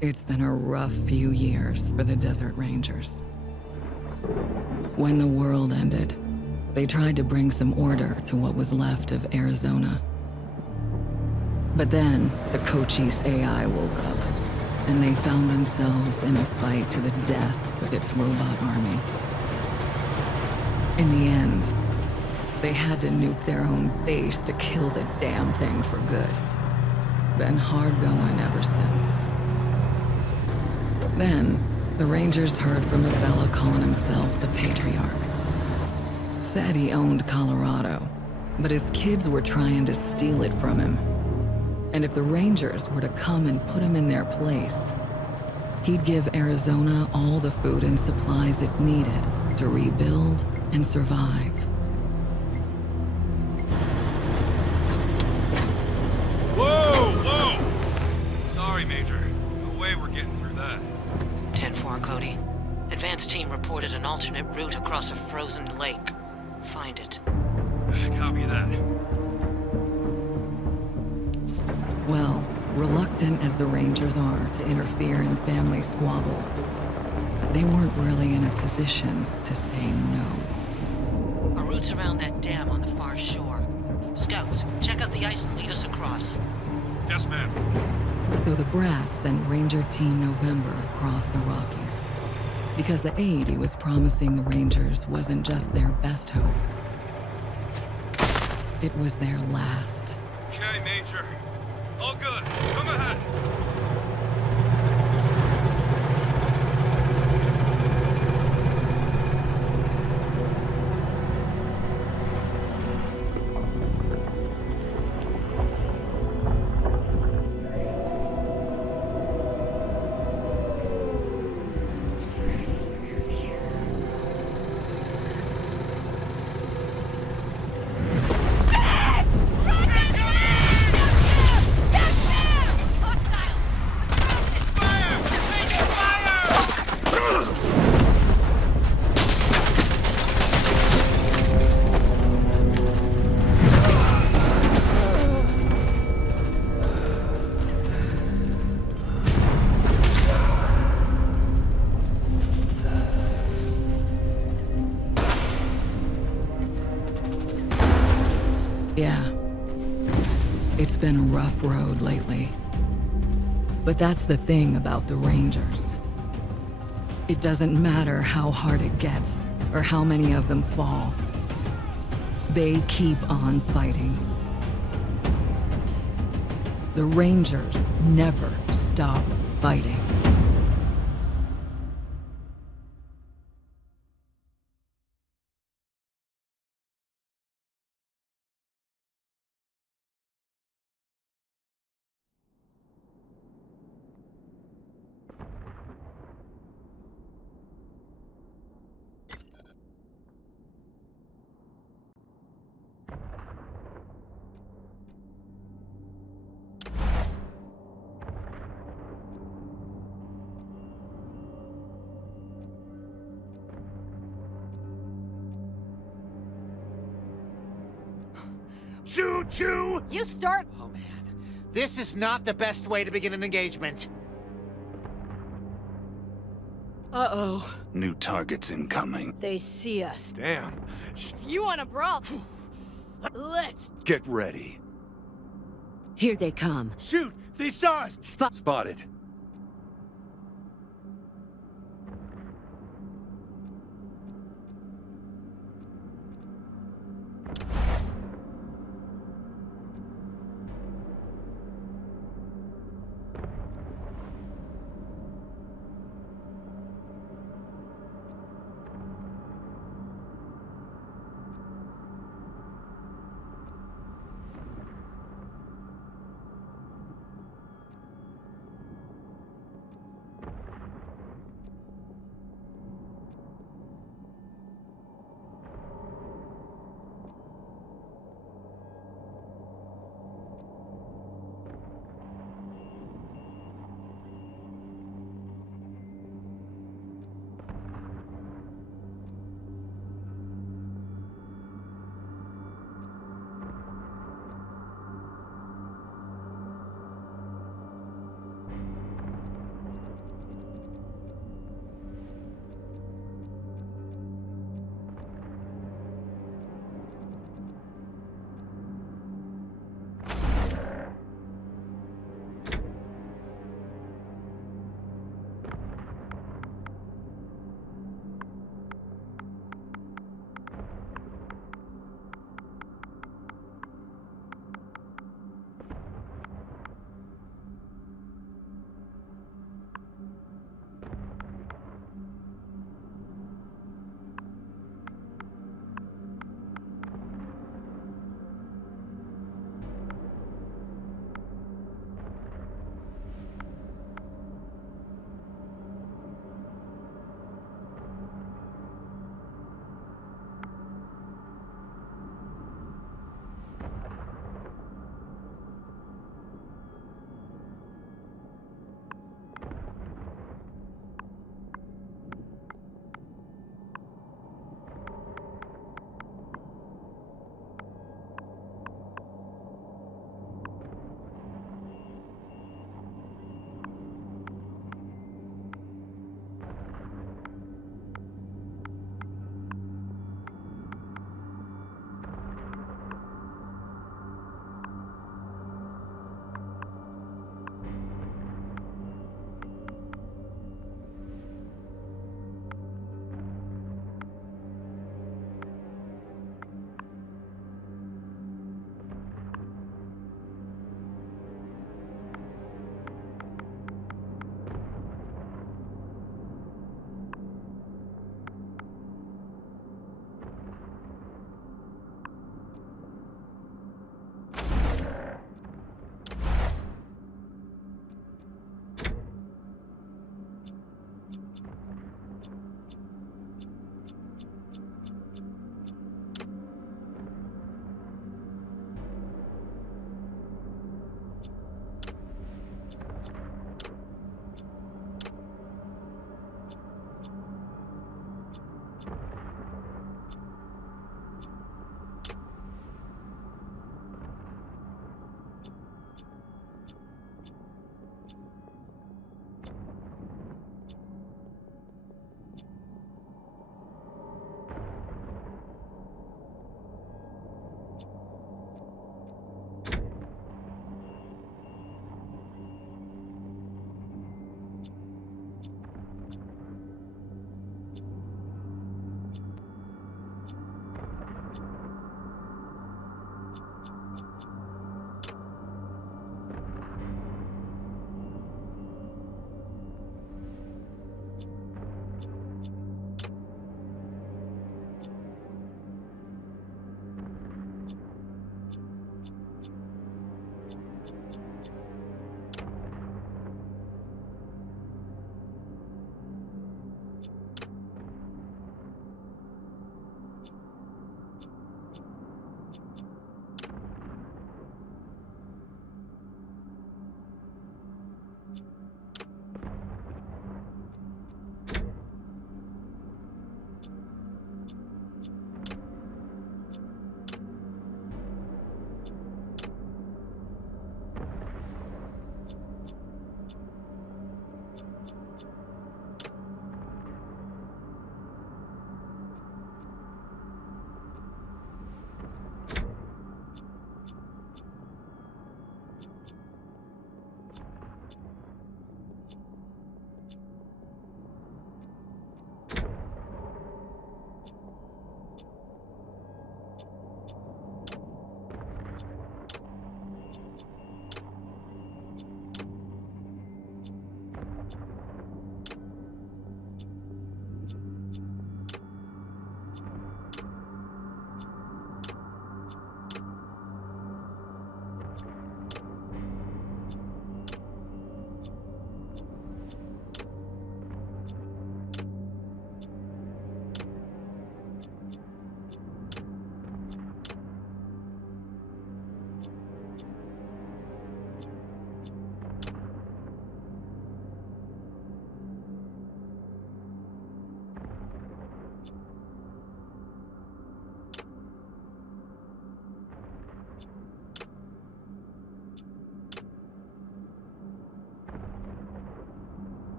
It's been a rough few years for the Desert Rangers. When the world ended, they tried to bring some order to what was left of Arizona. But then, the Cochise AI woke up, and they found themselves in a fight to the death with its robot army. In the end, they had to nuke their own base to kill the damn thing for good. Been hard going ever since. Then, the Rangers heard from a fella calling himself the Patriarch. Said he owned Colorado, but his kids were trying to steal it from him. And if the Rangers were to come and put him in their place, he'd give Arizona all the food and supplies it needed to rebuild and survive. Whoa! Sorry, Major. No way we're getting through that. 10-4, Cody. Advance team reported an alternate route across a frozen lake. Find it. Copy that. Well, reluctant as the Rangers are to interfere in family squabbles, they weren't really in a position to say no. Our route's around that dam on the far shore. Scouts, check out the ice and lead us across. Yes, ma'am. So the Brass sent Ranger Team November across the Rockies, because the aid he was promising the Rangers wasn't just their best hope. It was their last. Okay, Major. All good. Come ahead. Yeah. It's been a rough road lately. But that's the thing about the Rangers. It doesn't matter how hard it gets, or how many of them fall. They keep on fighting. The Rangers never stop fighting. Choo-choo! You start. Oh man, this is not the best way to begin an engagement. Uh-oh. New targets incoming. They see us. Damn. You want a brawl? Let's... Get ready. Here they come. Shoot! They saw us! Spotted.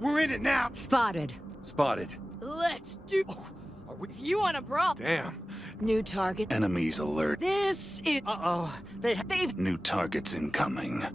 We're in it now! Spotted. Spotted. Let's do. Are we... If you want to brawl, Damn. New target. Enemies alert. This is... Uh-oh. They've... New targets incoming.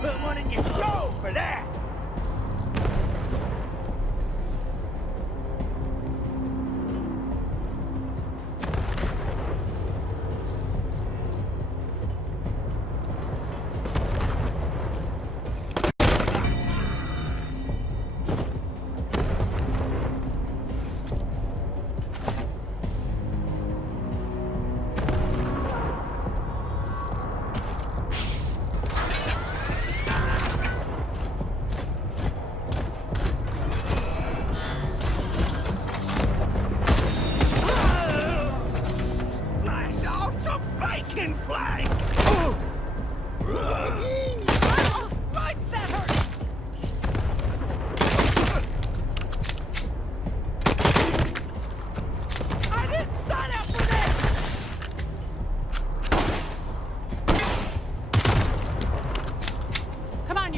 Why didn't you go for that?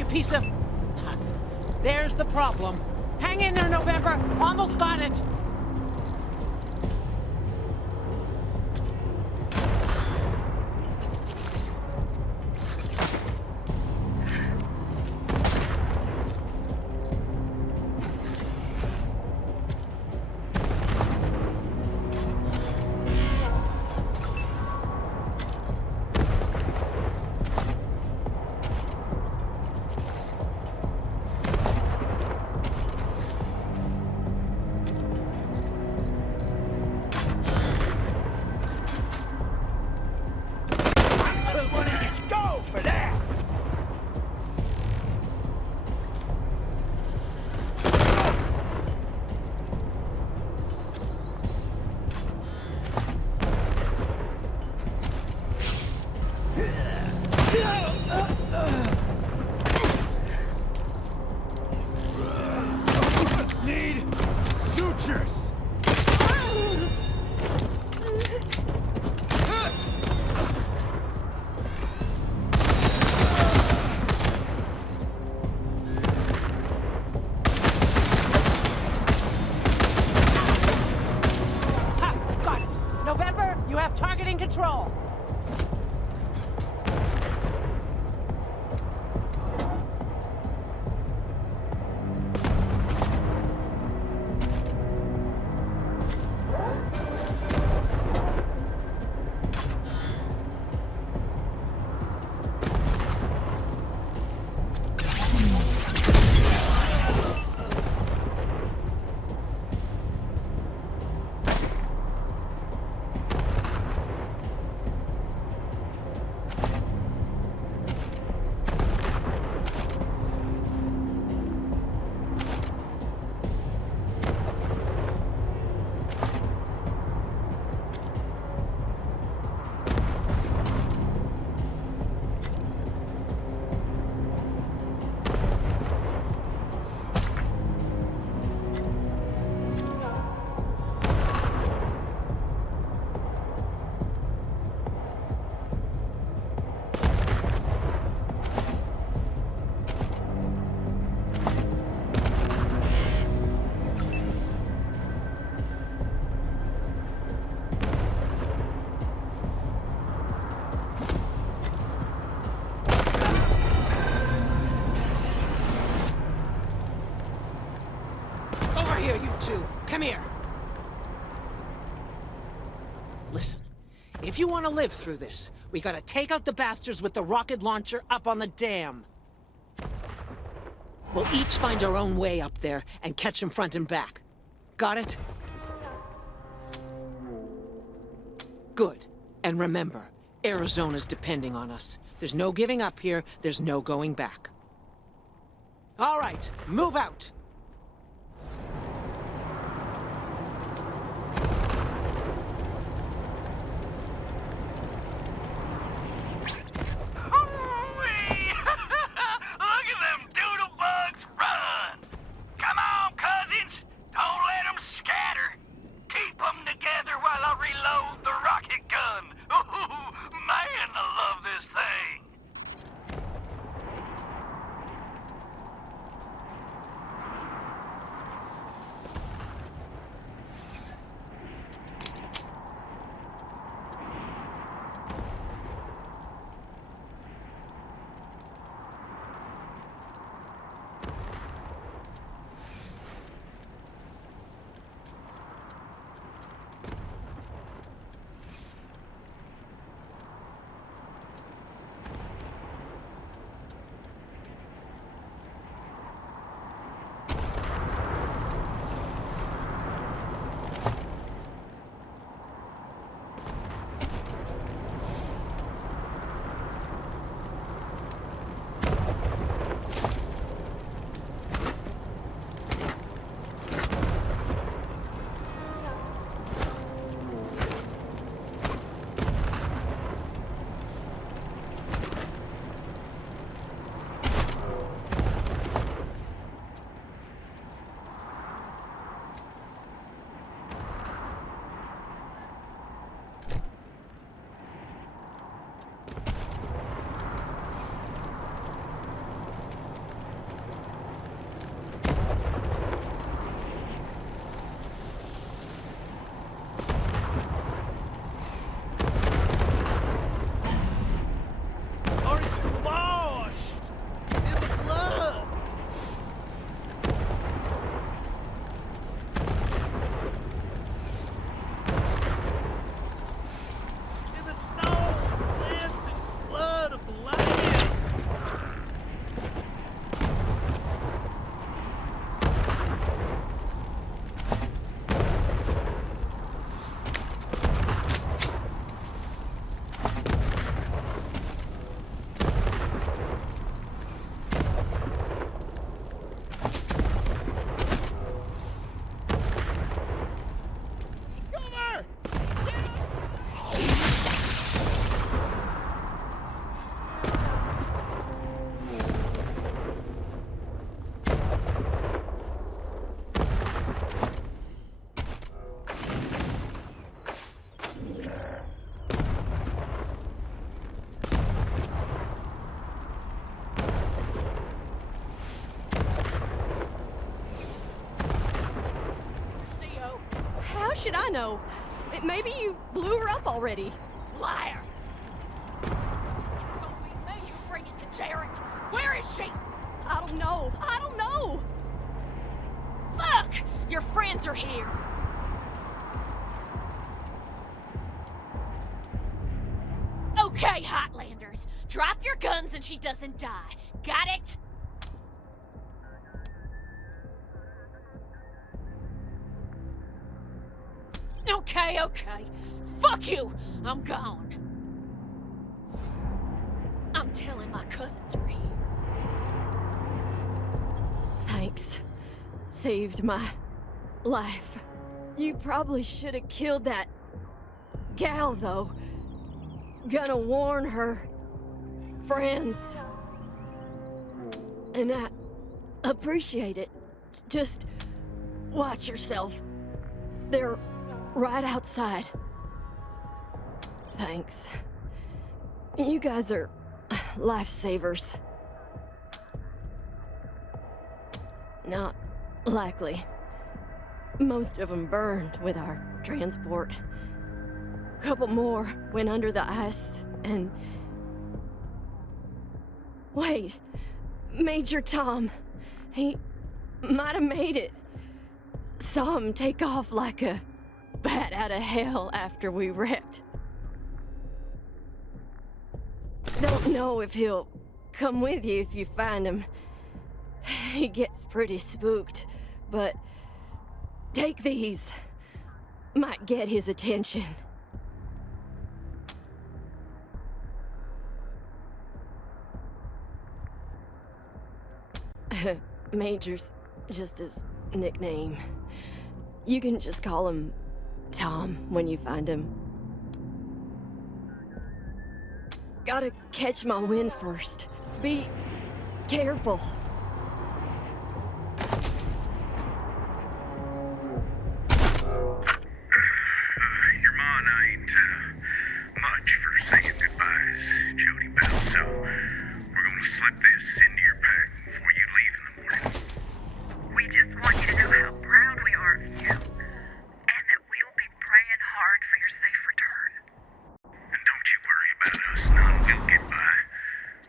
Piece of... There's the problem. Hang in there, November. Almost got it. Need sutures. Ha! Got it. November, you have targeting control. Over here, you two. Come here. Listen, if you want to live through this, we gotta take out the bastards with the rocket launcher up on the dam. We'll each find our own way up there and catch them front and back. Got it? Good. And remember, Arizona's depending on us. There's no giving up here, there's no going back. All right, move out. Look at them doodle bugs run! Come on, cousins! Don't let them scatter! Keep them together while I reload the rocket gun! Ooh, man, I love this thing! should I know? Maybe you blew her up already. Liar! It's gonna be me you bring it to Jarrett. Where is she? I don't know. I don't know. Fuck! Your friends are here. Okay, Hotlanders. Drop your guns and she doesn't die. Got it? Okay, okay. Fuck you! I'm gone. I'm telling my cousins are here. Thanks. Saved my life. You probably should have killed that gal, though. Gonna warn her friends. And I appreciate it. Just watch yourself. They're right outside. Thanks. You guys are lifesavers. Not likely. Most of them burned with our transport. Couple more went under the ice, and... Wait. Major Tom. He might have made it. Saw him take off like a bat out of hell after we wrecked. Don't know if he'll come with you if you find him. He gets pretty spooked, but take these. Might get his attention. Major's just his nickname. You can just call him Tom when you find him. Gotta catch my wind first. Be careful. Your ma and I ain't much for saying goodbyes, Jody Bell, so we're gonna slip this into your pack before you leave in the morning. We just want you to know how proud we are of you, and that we'll be praying hard for your safe return. And don't you worry about us, none. We'll get by.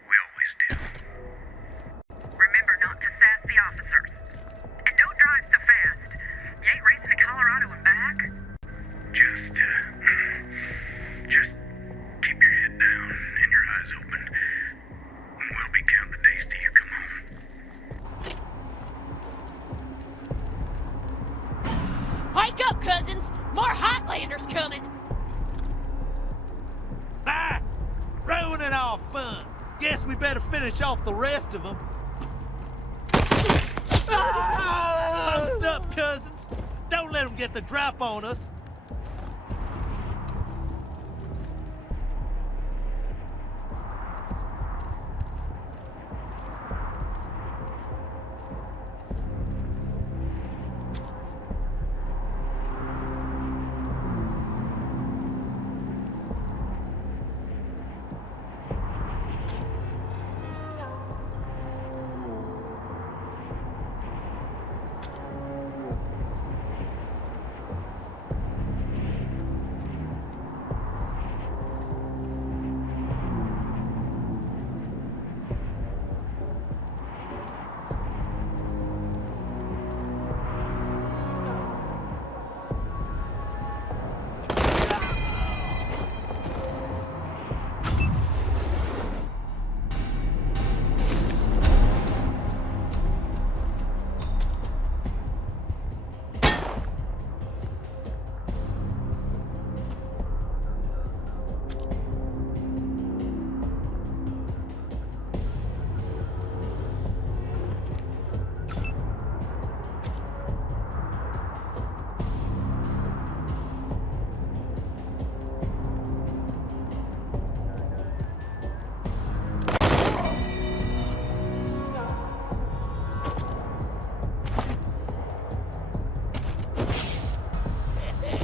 We always do. Remember not to sass the officers. And don't drive so fast. You ain't racing to Colorado and back? Just keep your head down and your eyes open. And we'll be counting the days till you come home. Wake up, cousins! More Hotlanders coming! Ah! Ruining our fun. Guess we better finish off the rest of them. Post up, cousins. Don't let them get the drop on us.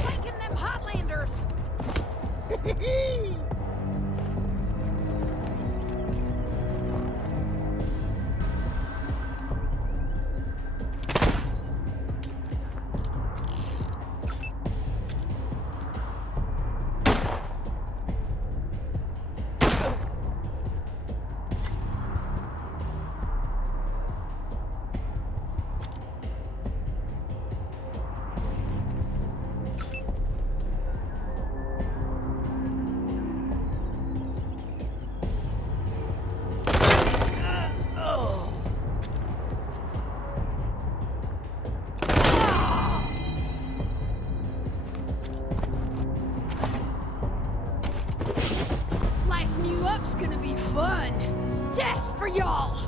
Waking them Hotlanders! Beating you up's gonna be fun. Death for y'all!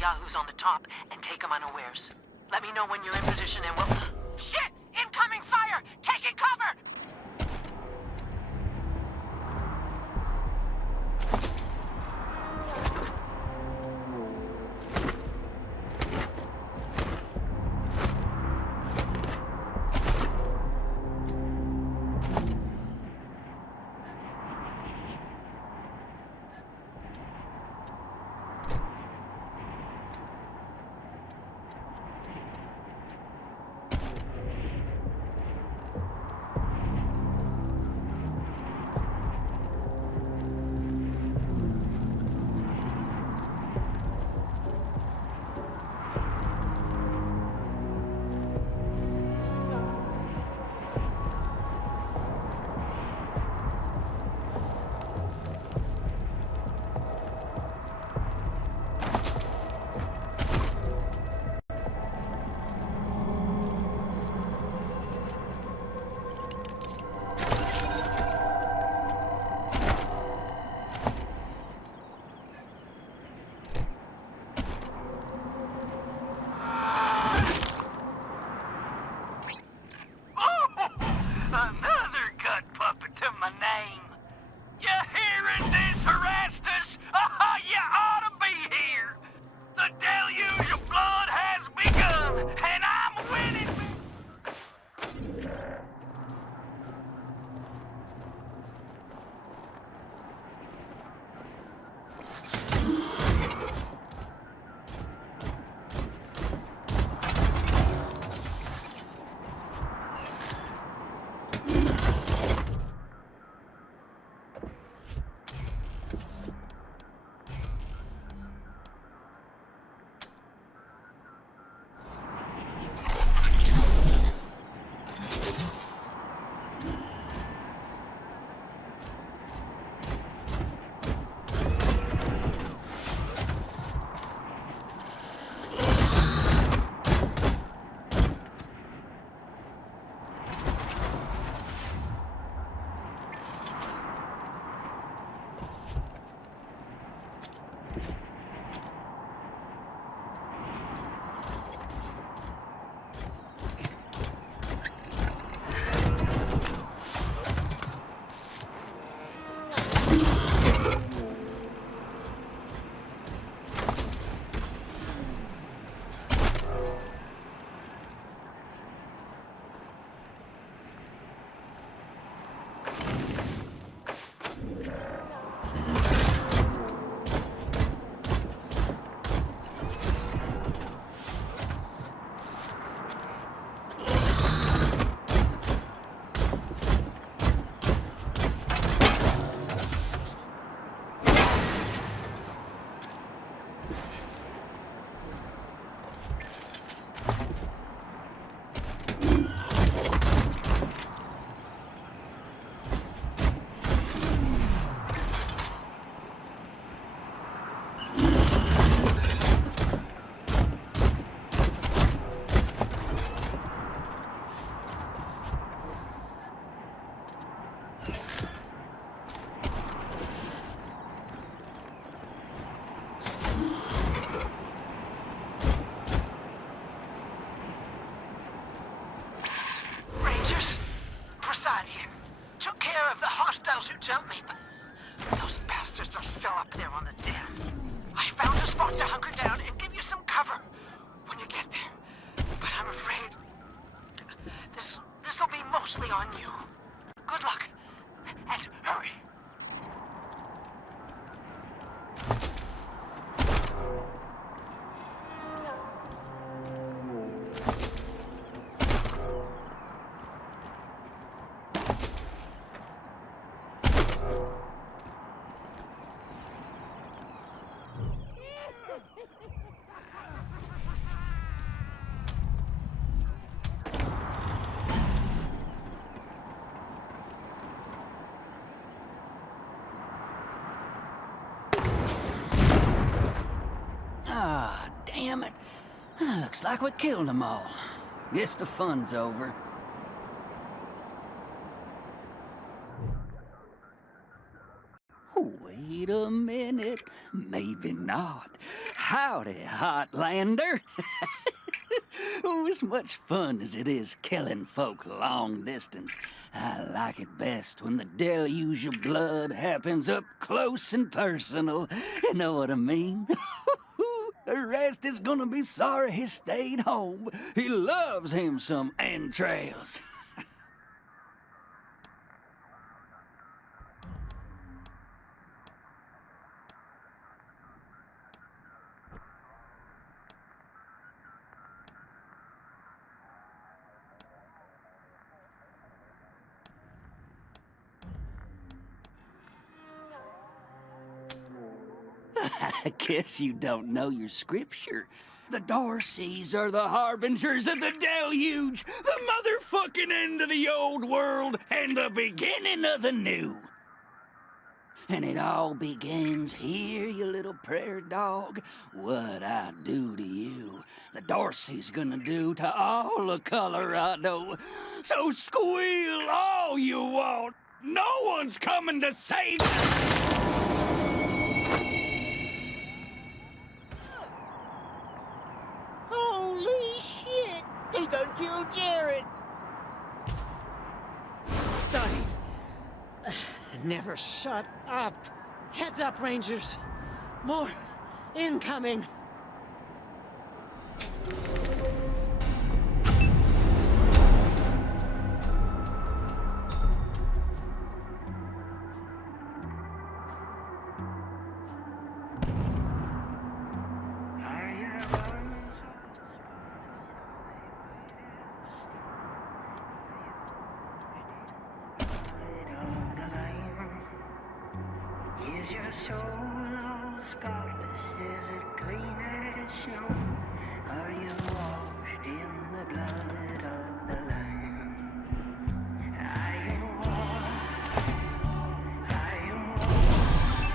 Yahoos on the top and take them unawares. Let me know when you're in position and we'll... Shit! Incoming fire! Taking cover! Who jumped me, but those bastards are still up there on the dam. I found a spot to hunker down and give you some cover when you get there. But I'm afraid this'll be mostly on you. Good luck, Looks like we killed them all. Guess the fun's over. Wait a minute. Maybe not. Howdy, Hotlander. Oh, as much fun as it is killing folk long distance, I like it best when the deluge of blood happens up close and personal. You know what I mean? The rest is gonna be sorry he stayed home. He loves him some entrails. I guess you don't know your scripture. The Darcys are the harbingers of the deluge, the motherfucking end of the old world, and the beginning of the new. And it all begins here, you little prairie dog. What I do to you, the Darcy's gonna do to all of Colorado. So squeal all you want. No one's coming to save you. Holy shit! They done killed Jared! Studied. Never shut up. Heads up, Rangers. More incoming. Is your soul all spotless? Is it clean as snow? Are you washed in the blood of the Lamb? I am washed. I am washed.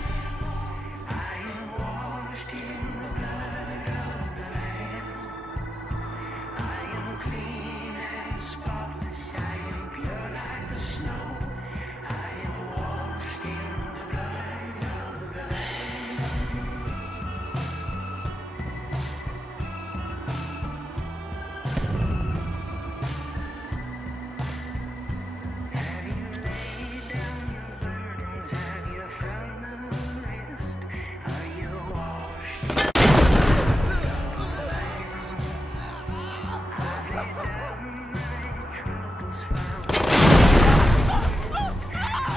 I am washed in the blood of the Lamb. I am clean and spotless. I am pure like the snow. I am washed in the blood of the Lamb. Have you laid down your burdens? Have you found the rest? Are you washed? I've laid down my troubles, found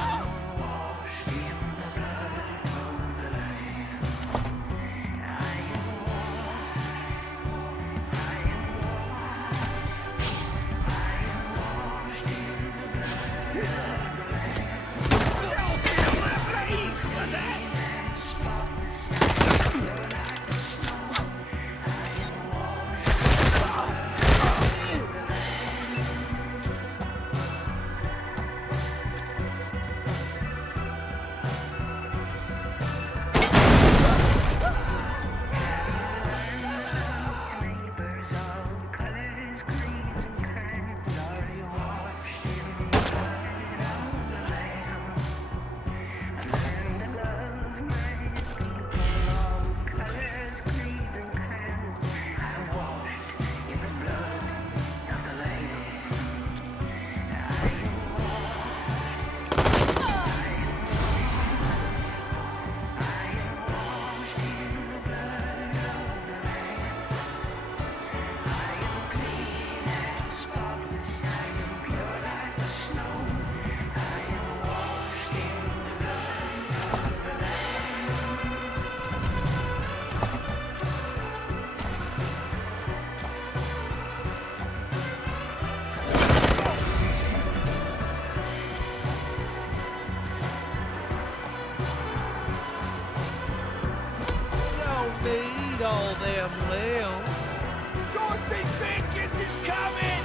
I'm washed in the blood of the Lamb. I am washed. I am washed. I am washed in the blood of the Lamb. Don't feel my bleeds for that. And spotless, pure like the snow. I am washed in the blood of the Lamb. Neighbors of colors, creeds, and kinds, are you washed in the blood of the Lamb? I learned to love my people, all colors, creeds, and kinds. I'm washed in the blood of the Lamb. I am washed. I am washed in the blood of the Lamb. I am clean and spotless. I am pure like the snow. I am washed in the blood of the Lamb. Don't need all them limbs. Dorsey's vengeance is coming!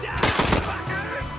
Die, fuckers!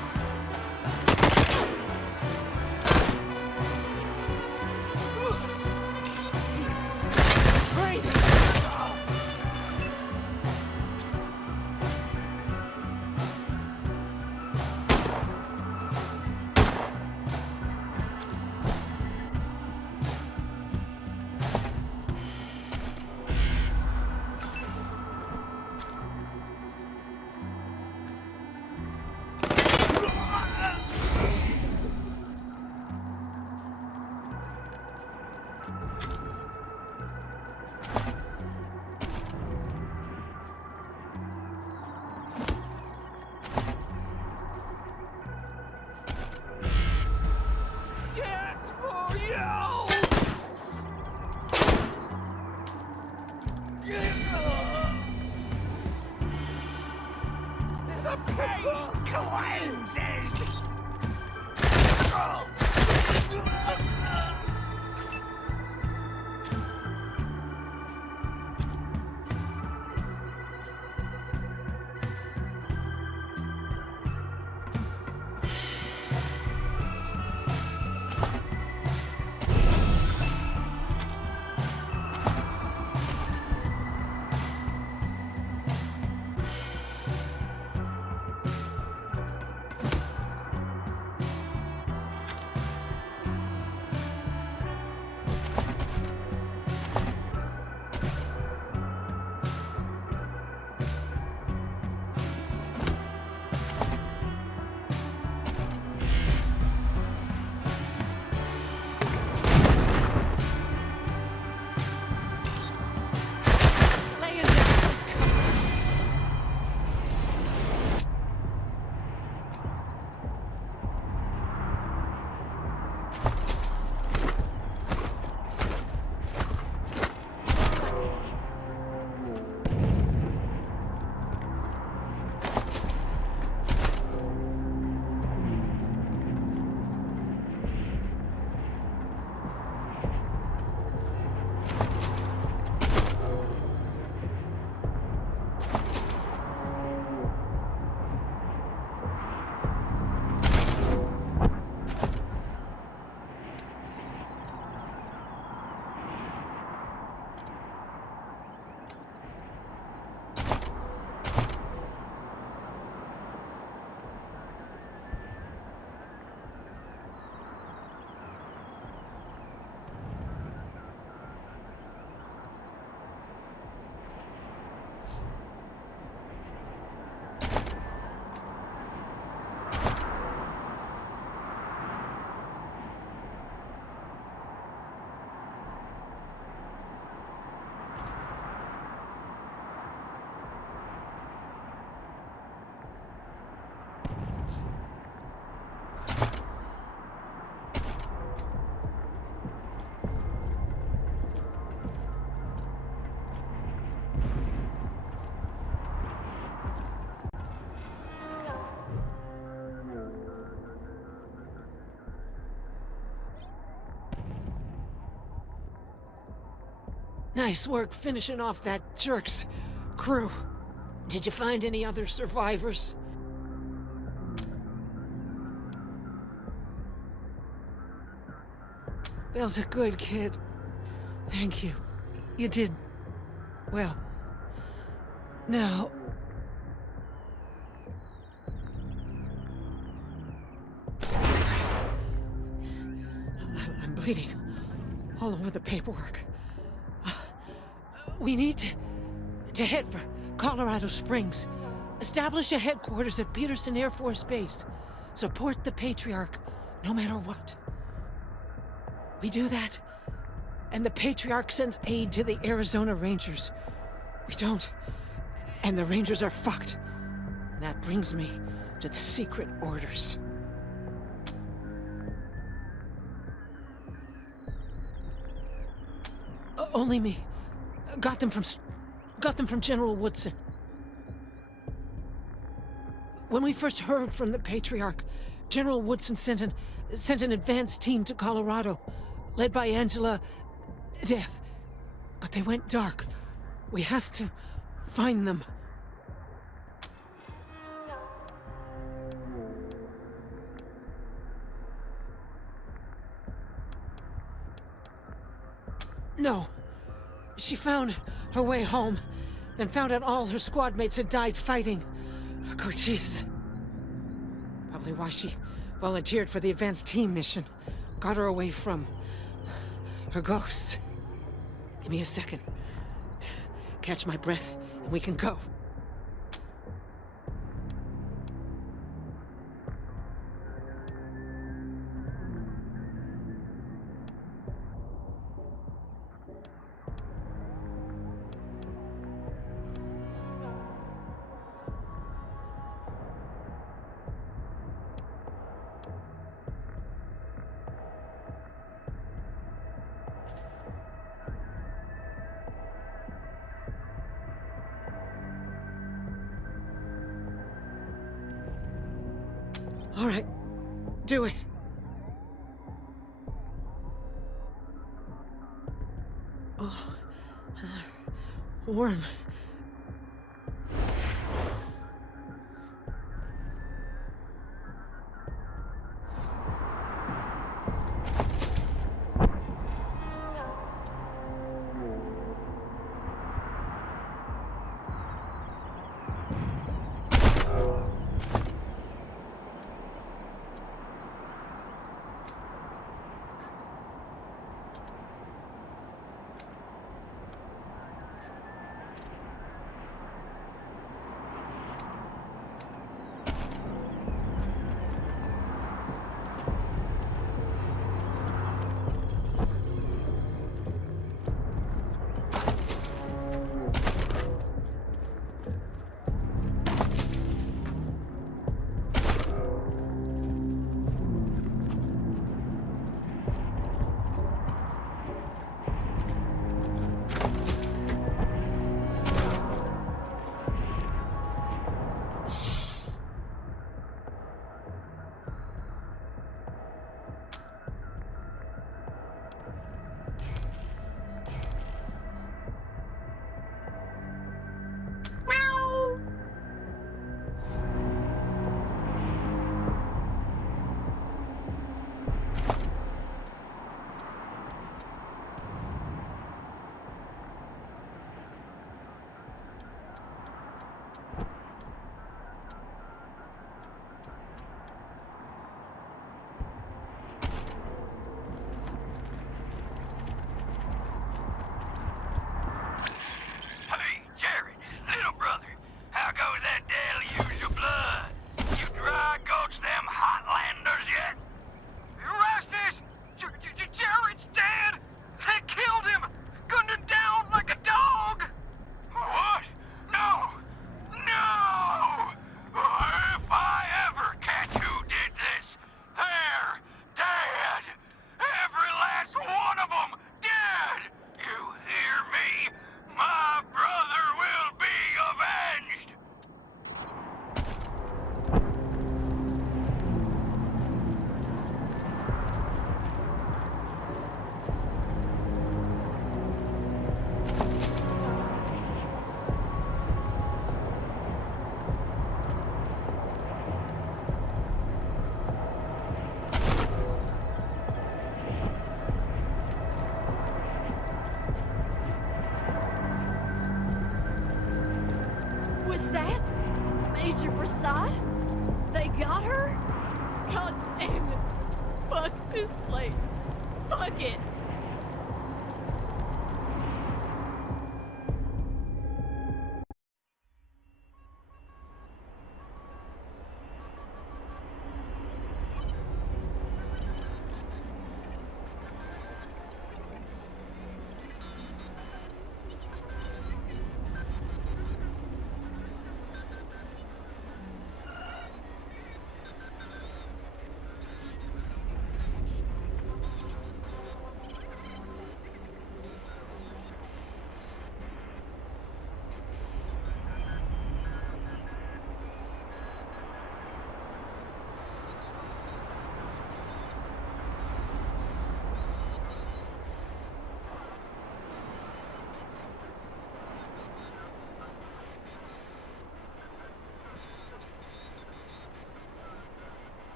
The pain cleanses! Nice work finishing off that jerk's crew. Did you find any other survivors? Bill's a good kid. Thank you. You did well. Now... I'm bleeding all over the paperwork. We need to head for Colorado Springs. Establish a headquarters at Peterson Air Force Base. Support the Patriarch, no matter what. We do that, and the Patriarch sends aid to the Arizona Rangers. We don't, and the Rangers are fucked. And that brings me to the secret orders. Only me. Got them from General Woodson. When we first heard from the Patriarch, General Woodson sent an advance team to Colorado, led by Angela Death. But they went dark. We have to find them. No. She found her way home, then found out all her squad mates had died fighting. Cochise. Probably why she volunteered for the advanced team mission. Got her away from her ghosts. Give me a second. Catch my breath, and we can go. All right, do it. Oh, warm. Hey, Jared, little brother, how goes that deluge of blood? You dry gulched them Hotlanders yet? Rastus! Jared's dead! They killed him! Gunned him down like a dog! What? No! No! If I ever catch who did this, they're dead! Every last one of them dead! You hear me? My brother will be avenged! Was that Major Prasad? They got her? God damn it. Fuck this place. Fuck it.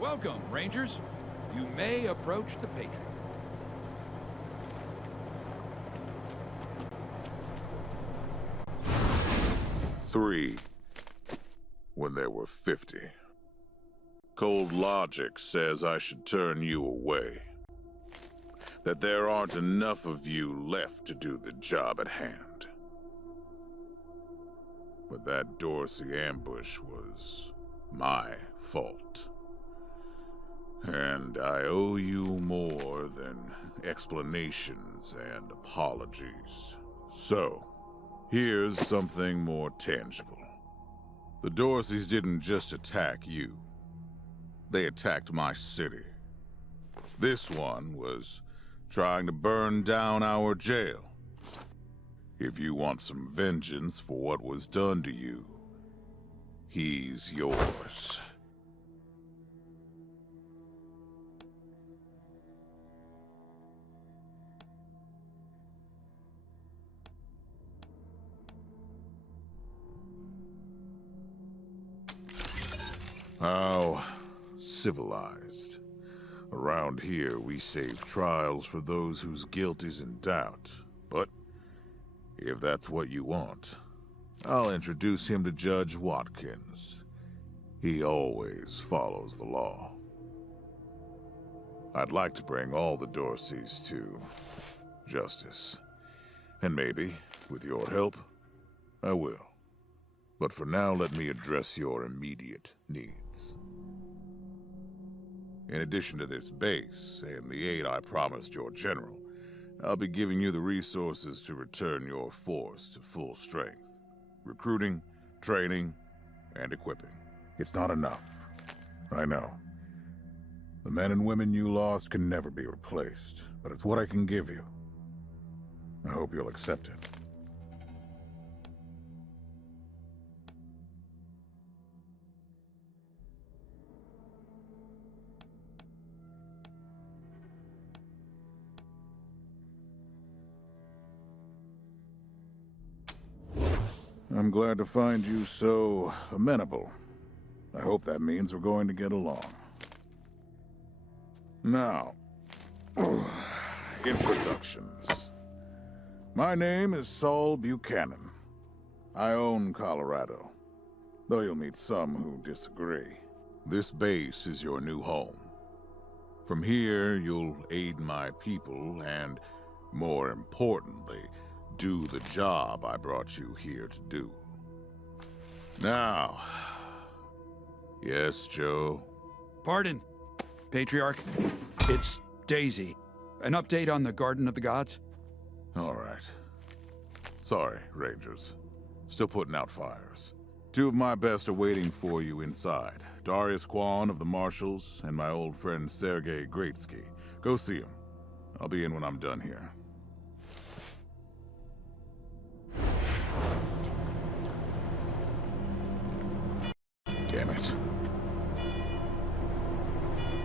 Welcome, Rangers. You may approach the Patriot. 3 when there were 50. Cold logic says I should turn you away. That there aren't enough of you left to do the job at hand. But that Dorsey ambush was my fault. And I owe you more than explanations and apologies. So, here's something more tangible. The Dorseys didn't just attack you. They attacked my city. This one was trying to burn down our jail. If you want some vengeance for what was done to you, he's yours. How civilized. Around here, we save trials for those whose guilt is in doubt. But if that's what you want, I'll introduce him to Judge Watkins. He always follows the law. I'd like to bring all the Dorseys to justice. And maybe, with your help, I will. But for now, let me address your immediate needs. In addition to this base and the aid I promised your general, I'll be giving you the resources to return your force to full strength. Recruiting, training, and equipping. It's not enough. I know. The men and women you lost can never be replaced, but it's what I can give you. I hope you'll accept it. I'm glad to find you so amenable. I hope that means we're going to get along. Now, introductions. My name is Saul Buchanan. I own Colorado, though you'll meet some who disagree. This base is your new home. From here, you'll aid my people and, more importantly, do the job I brought you here to do. Now, yes, Joe? Pardon, Patriarch. It's Daisy. An update on the Garden of the Gods? All right. Sorry, Rangers. Still putting out fires. Two of my best are waiting for you inside. Darius Kwan of the Marshals and my old friend Sergei Greatsky. Go see him. I'll be in when I'm done here. Damn it.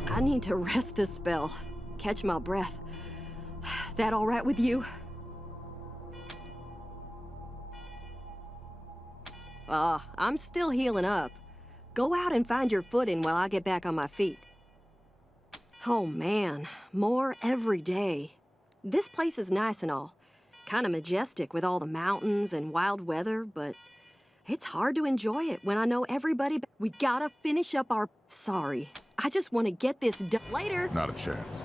I need to rest a spell. Catch my breath. That all right with you? I'm still healing up. Go out and find your footing while I get back on my feet. Oh man, more every day. This place is nice and all. Kind of majestic with all the mountains and wild weather, but it's hard to enjoy it when I know everybody. We gotta finish up our... Sorry, I just want to get this done later. Not a chance.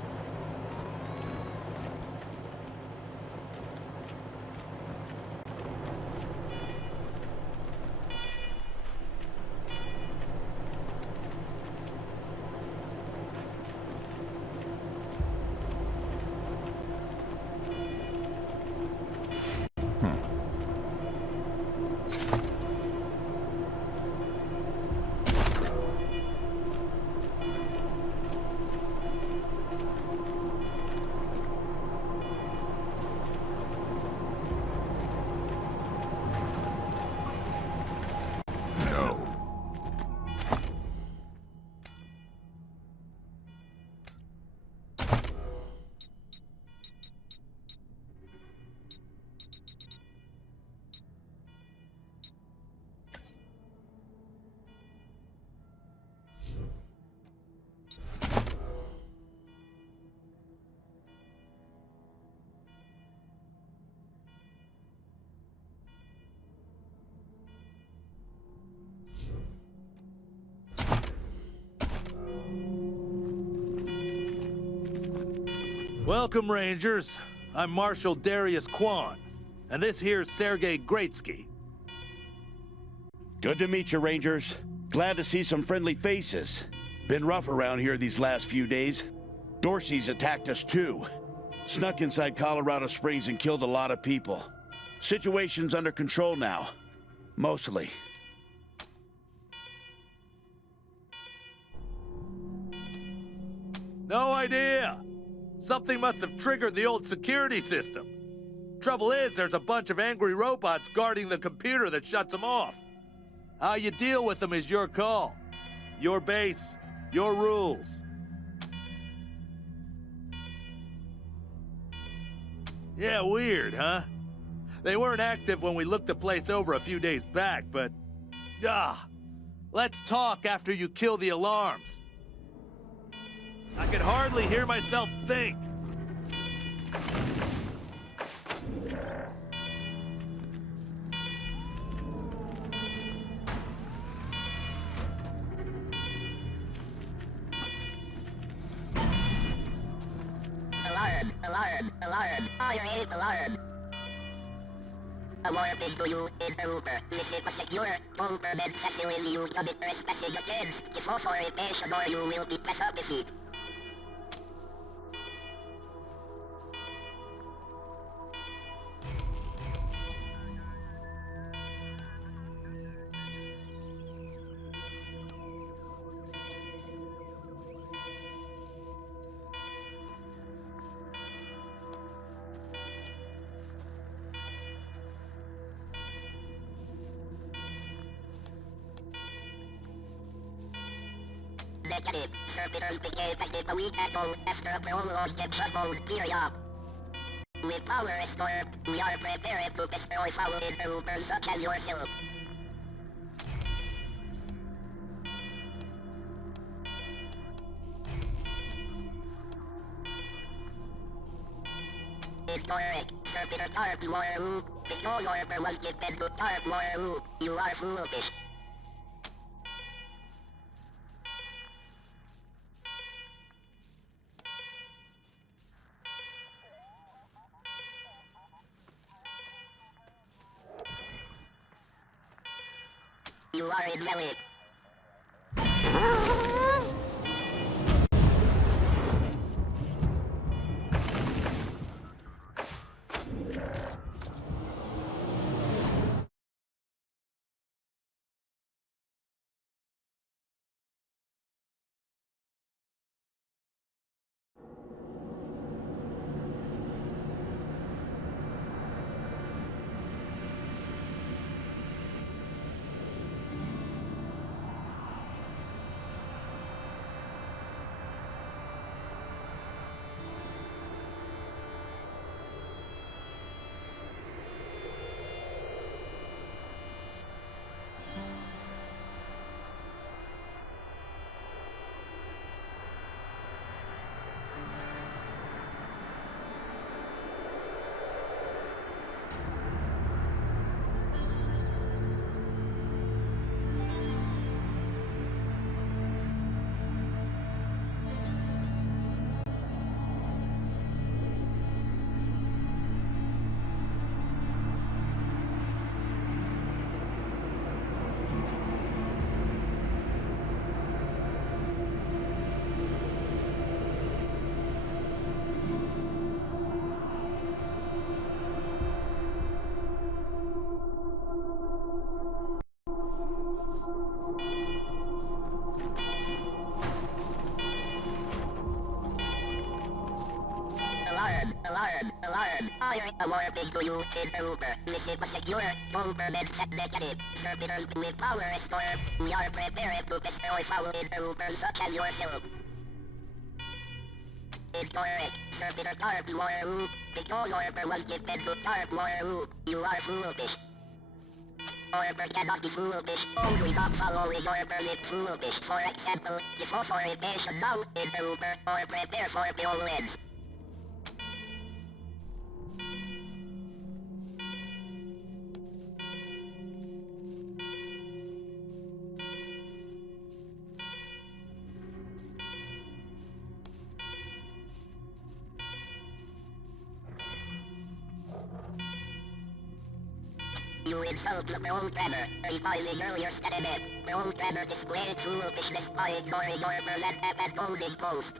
Welcome, Rangers. I'm Marshal Darius Kwan, and this here's Sergei Greatsky. Good to meet you, Rangers. Glad to see some friendly faces. Been rough around here these last few days. Dorsey's attacked us too. Snuck inside Colorado Springs and killed a lot of people. Situation's under control now. Mostly. No idea. Something must have triggered the old security system. Trouble is, there's a bunch of angry robots guarding the computer that shuts them off. How you deal with them is your call. Your base, your rules. Yeah, weird, huh? They weren't active when we looked the place over a few days back, but... let's talk after you kill the alarms. I could hardly hear myself think. Alarm, alarm, alarm, I hate alarm. A warning to you, intruder. Visit a secure, non-permanent facility you commit trespassing against. Before orientation or you will be prohibited. Negative. Servitors began a week ago after a prolonged and troubled period. With power restored, we are prepared to destroy foul intruders such as yourself. Incorrect. Servitor Tarp Moru. Because order was given to Tarp Moru, you are foolish. You are invalid. Alarm, alarm, I am a warning to you, intruder. Visit a secure, non-permanent negative. Servitors with power restored, we are prepared to destroy foul intruders such as yourself. Incorrect. Servitor Tarp Moru. Because order was given to Tarp Moru, you are foolish. Order cannot be foolish, only not following orders is foolish. For example, before orientation now, intruder, or prepare for violence. You insult the old grammar, revising earlier statement. Don't ever display foolish despite your present at holding post.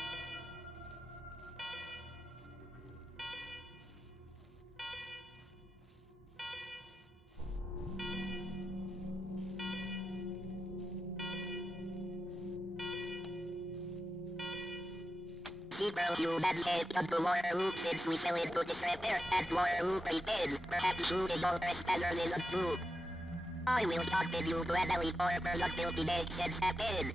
Several humans have come to Waterloo since we fell into disrepair and Waterloo prepared. Perhaps shooting all trespassers isn't true. I will continue to annihilate orders until the makes sense happen.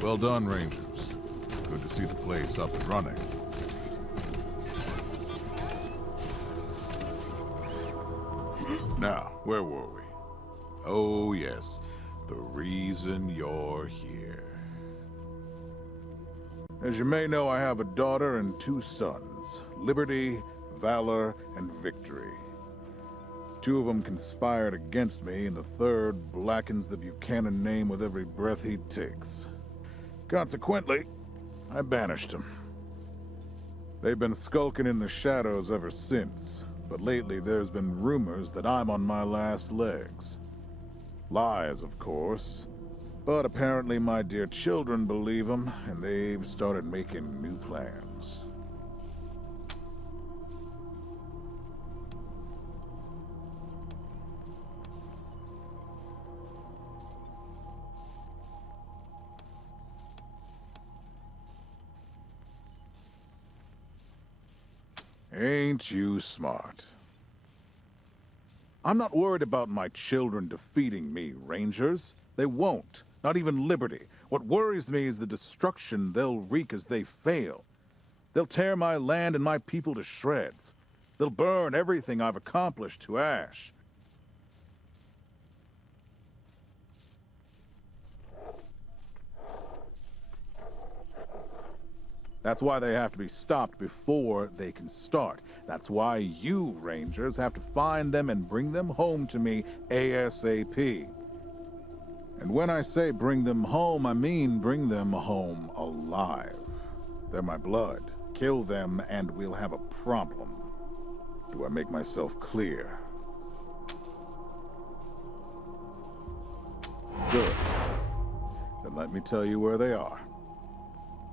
Well done, Rangers. Good to see the place up and running. Now, where were we? Oh, yes. The reason you're here. As you may know, I have a daughter and 2 sons. Liberty, Valor, and Victory. 2 of them conspired against me, and the 3rd blackens the Buchanan name with every breath he takes. Consequently, I banished him. They've been skulking in the shadows ever since, but lately there's been rumors that I'm on my last legs. Lies, of course, but apparently my dear children believe them, and they've started making new plans. Ain't you smart? I'm not worried about my children defeating me, Rangers. They won't. Not even Liberty. What worries me is the destruction they'll wreak as they fail. They'll tear my land and my people to shreds. They'll burn everything I've accomplished to ash. That's why they have to be stopped before they can start. That's why you, Rangers, have to find them and bring them home to me ASAP. And when I say bring them home, I mean bring them home alive. They're my blood. Kill them and we'll have a problem. Do I make myself clear? Good. Then let me tell you where they are.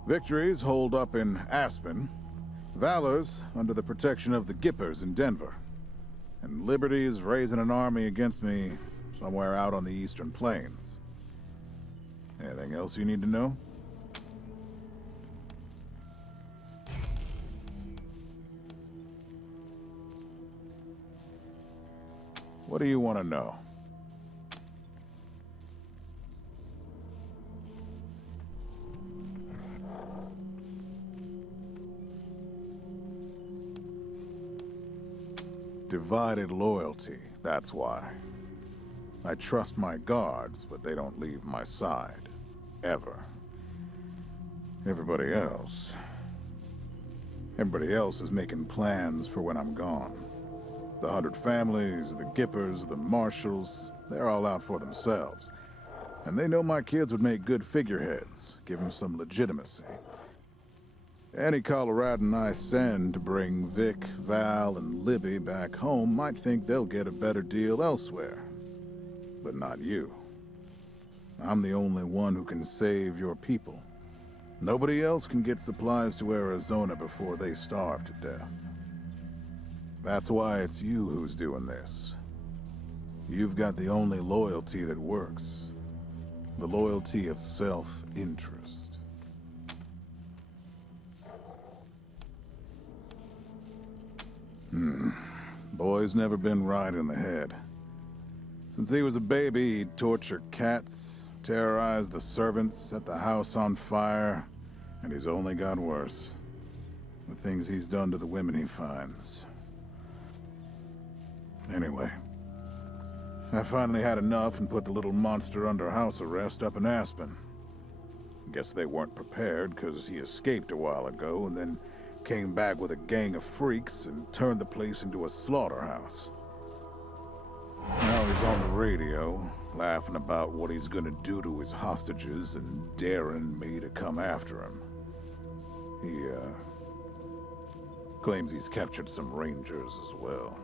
Victory's holed up in Aspen, Valor's under the protection of the Gippers in Denver, and Liberty's raising an army against me somewhere out on the Eastern Plains. Anything else you need to know? What do you want to know? Divided loyalty, that's why. I trust my guards, but they don't leave my side. Ever. Everybody else is making plans for when I'm gone. The 100 families, the Gippers, the Marshals, they're all out for themselves. And they know my kids would make good figureheads, give them some legitimacy. Any Coloradan I send to bring Vic, Val, and Libby back home might think they'll get a better deal elsewhere. But not you. I'm the only one who can save your people. Nobody else can get supplies to Arizona before they starve to death. That's why it's you who's doing this. You've got the only loyalty that works. The loyalty of self-interest. Boy's never been right in the head. Since he was a baby, he'd torture cats, terrorize the servants, set the house on fire, and he's only got worse. The things he's done to the women he finds. Anyway, I finally had enough and put the little monster under house arrest up in Aspen. Guess they weren't prepared because he escaped a while ago and then came back with a gang of freaks and turned the place into a slaughterhouse. Now he's on the radio, laughing about what he's gonna do to his hostages and daring me to come after him. He, claims he's captured some rangers as well.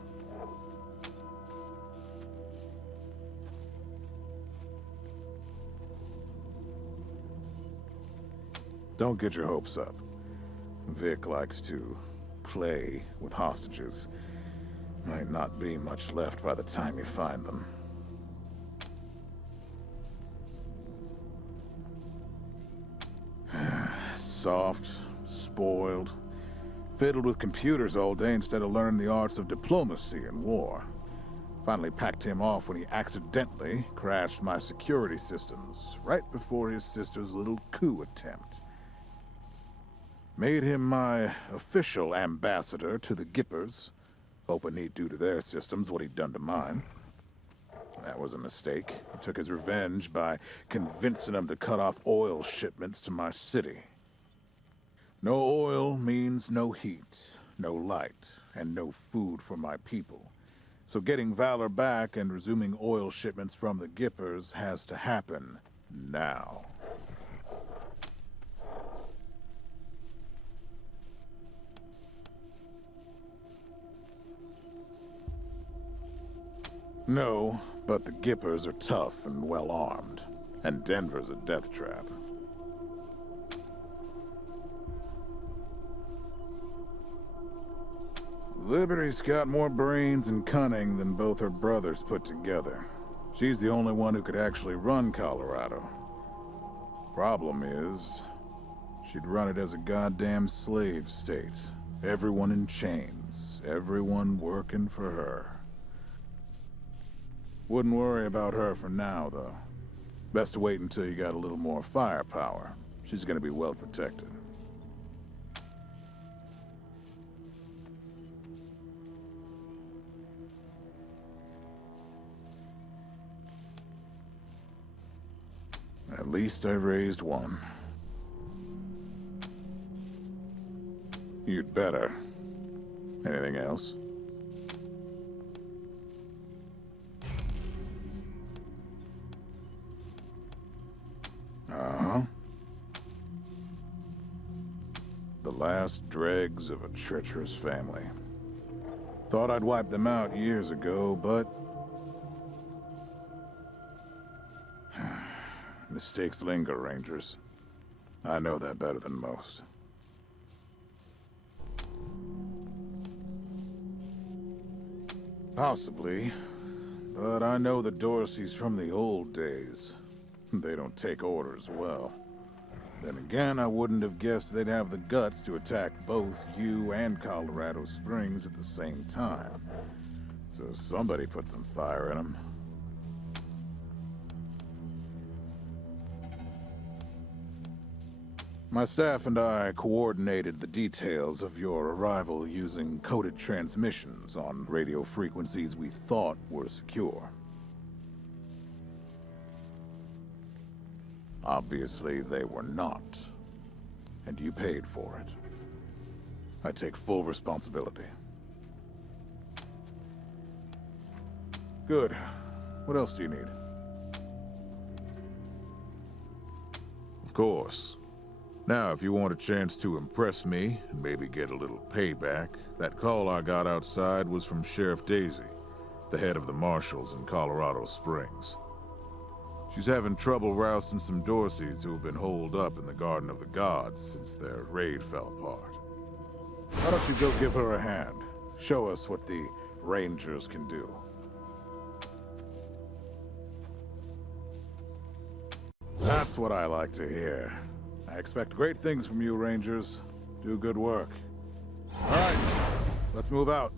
Don't get your hopes up. Vic likes to play with hostages. Might not be much left by the time you find them. Soft, spoiled, fiddled with computers all day instead of learning the arts of diplomacy and war. Finally packed him off when he accidentally crashed my security systems right before his sister's little coup attempt. Made him my official ambassador to the Gippers, hoping he'd do to their systems what he'd done to mine. That was a mistake. He took his revenge by convincing them to cut off oil shipments to my city. No oil means no heat, no light, and no food for my people. So getting Valor back and resuming oil shipments from the Gippers has to happen now. No, but the Gippers are tough and well-armed, and Denver's a death trap. Liberty's got more brains and cunning than both her brothers put together. She's the only one who could actually run Colorado. Problem is, she'd run it as a goddamn slave state. Everyone in chains, everyone working for her. Wouldn't worry about her for now, though. Best to wait until you got a little more firepower. She's gonna be well protected. At least I raised one. You'd better. Anything else? Uh-huh. The last dregs of a treacherous family. Thought I'd wipe them out years ago, but mistakes linger, Rangers. I know that better than most. Possibly, but I know the Dorseys from the old days. They don't take orders well. Then again, I wouldn't have guessed they'd have the guts to attack both you and Colorado Springs at the same time. So somebody put some fire in them. My staff and I coordinated the details of your arrival using coded transmissions on radio frequencies we thought were secure. Obviously, they were not. And you paid for it. I take full responsibility. Good. What else do you need? Of course. Now, if you want a chance to impress me and maybe get a little payback, that call I got outside was from Sheriff Daisy, the head of the marshals in Colorado Springs. She's having trouble rousting some Dorseys who have been holed up in the Garden of the Gods since their raid fell apart. Why don't you go give her a hand? Show us what the Rangers can do. That's what I like to hear. I expect great things from you, Rangers. Do good work. All right, let's move out.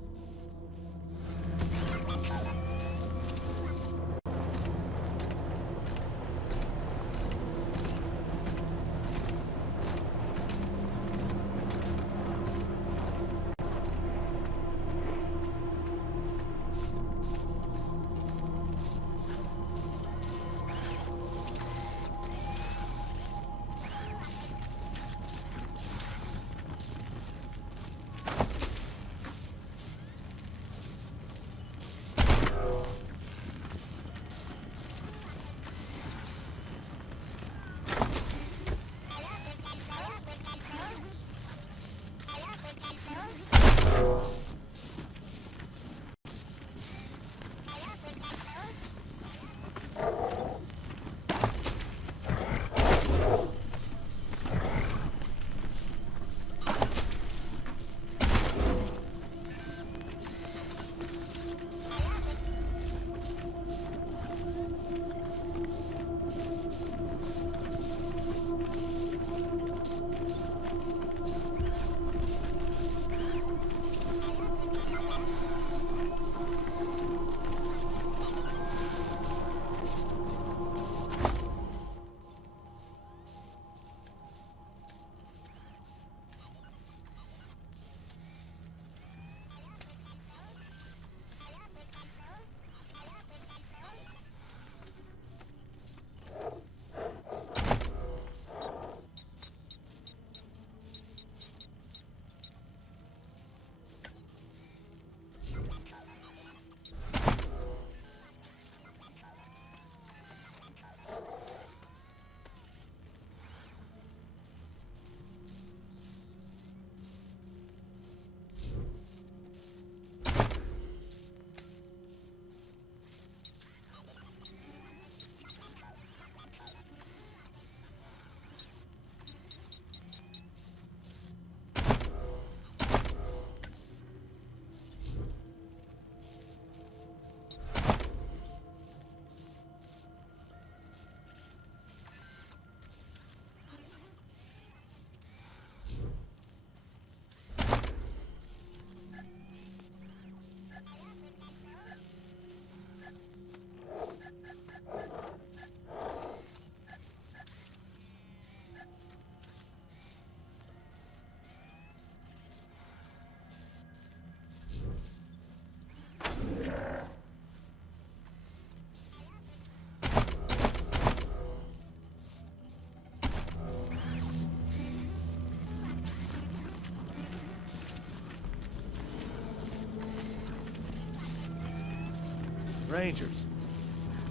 Rangers,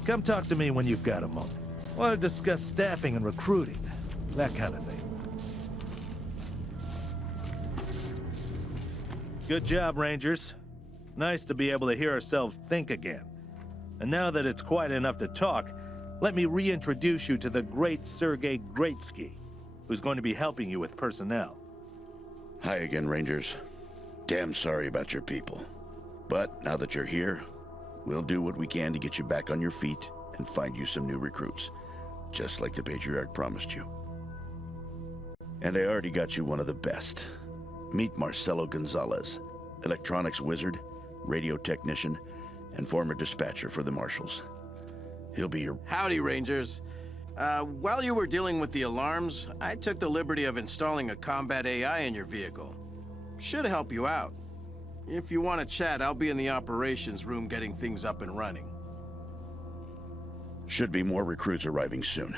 come talk to me when you've got a moment. Want to discuss staffing and recruiting, that kind of thing. Good job, Rangers. Nice to be able to hear ourselves think again. And now that it's quiet enough to talk, let me reintroduce you to the great Sergei Greatsky, who's going to be helping you with personnel. Hi again, Rangers. Damn sorry about your people. But now that you're here, we'll do what we can to get you back on your feet and find you some new recruits, just like the Patriarch promised you. And I already got you one of the best. Meet Marcelo Gonzalez, electronics wizard, radio technician, and former dispatcher for the Marshals. He'll be your... Howdy, Rangers. While you were dealing with the alarms, I took the liberty of installing a combat AI in your vehicle. Should help you out. If you want to chat, I'll be in the operations room getting things up and running. Should be more recruits arriving soon.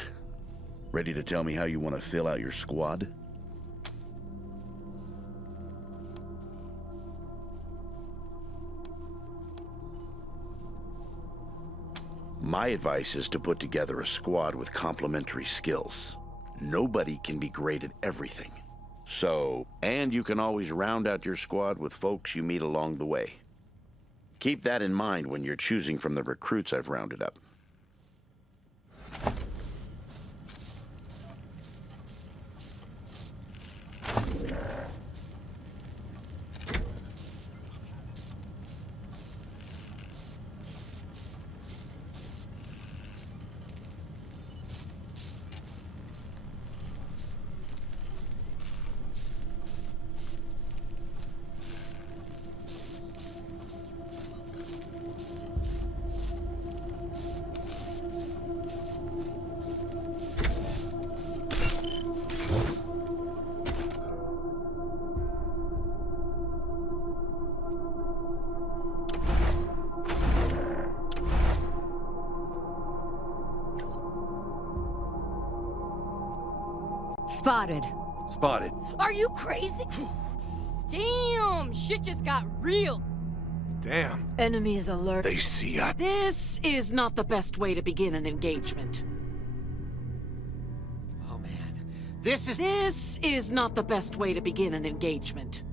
Ready to tell me how you want to fill out your squad? My advice is to put together a squad with complementary skills. Nobody can be great at everything. And you can always round out your squad with folks you meet along the way. Keep that in mind when you're choosing from the recruits I've rounded up. Spotted. Spotted. Are you crazy? Damn, shit just got real. Damn. Enemies alert. They see us. This is not the best way to begin an engagement. Oh man, this is not the best way to begin an engagement.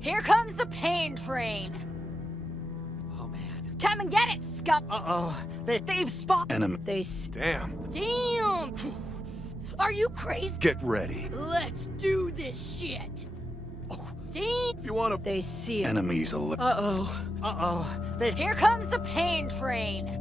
Here comes the pain train. Oh, man. Come and get it, scum. Uh-oh. They've spotted. Enemy. Damn. Are you crazy? Get ready. Let's do this shit. Damn. If you want to. They see it. Enemies alert. Uh-oh. Uh-oh. Here comes the pain train.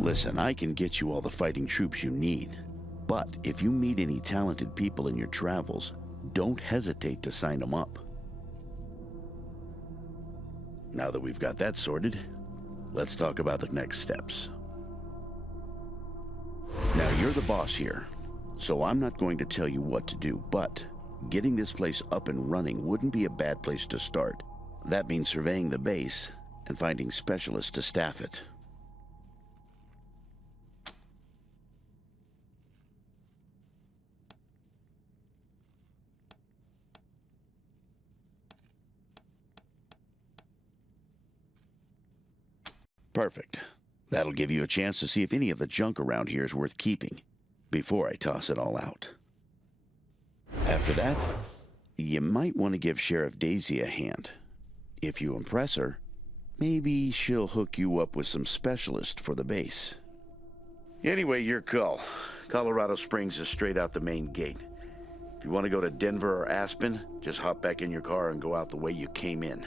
Listen, I can get you all the fighting troops you need. But if you meet any talented people in your travels, don't hesitate to sign them up. Now that we've got that sorted, let's talk about the next steps. Now, you're the boss here, so I'm not going to tell you what to do, but getting this place up and running wouldn't be a bad place to start. That means surveying the base and finding specialists to staff it. Perfect. That'll give you a chance to see if any of the junk around here is worth keeping, before I toss it all out. After that, you might want to give Sheriff Daisy a hand. If you impress her, maybe she'll hook you up with some specialists for the base. Anyway, your call. Colorado Springs is straight out the main gate. If you want to go to Denver or Aspen, just hop back in your car and go out the way you came in.